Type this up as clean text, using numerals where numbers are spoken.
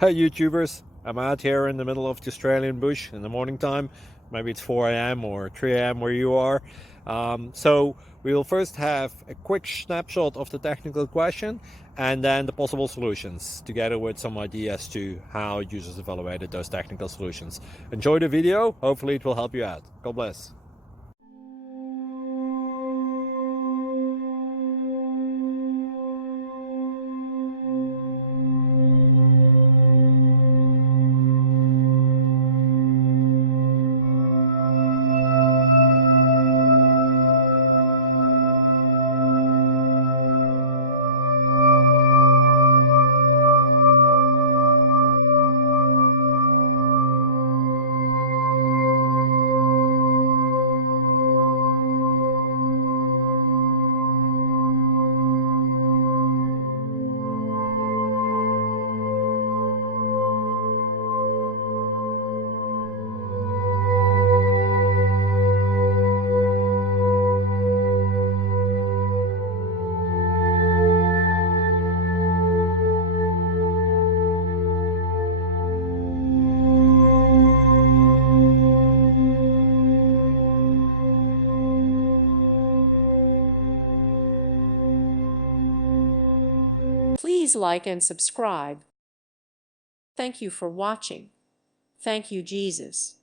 Hey YouTubers, I'm out here in the middle of the Australian bush in the morning time. Maybe it's 4 a.m. or 3 a.m. where you are. So we will first have a quick snapshot of the technical question and then the possible solutions, together with some ideas to how users evaluated those technical solutions. Enjoy the video, hopefully it will help you out. God bless. Please like and subscribe. Thank you for watching. Thank you, Jesus.